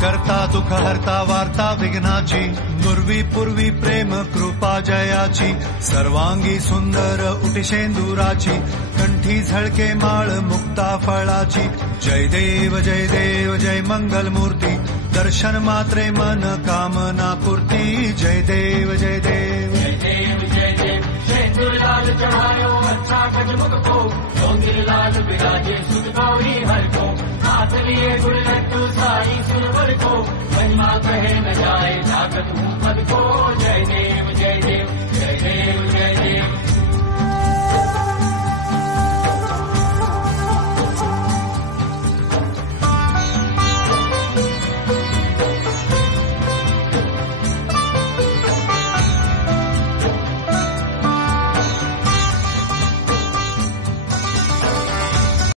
करता दुःख हरता वार्ता विघ्नाची, नुर्वी पूर्वी प्रेम कृपा जयाची, सर्वांगी सुंदर उटिशेंदुराची, कंठी झळके माळ मुक्ता फळाची. जय देव जय मंगल मूर्ती, दर्शन मात्रे मन कामना पूर्ती. जय देव जय देव लाल चढ़ायो अच्छा गजमुख को, जोगिर लाल विराजे सुख गौरी हर को, हाथ लिए गुड़ लड्डू साई सुरवर को, महिमा कहे न जाए जागत हूँ पद को. जय देव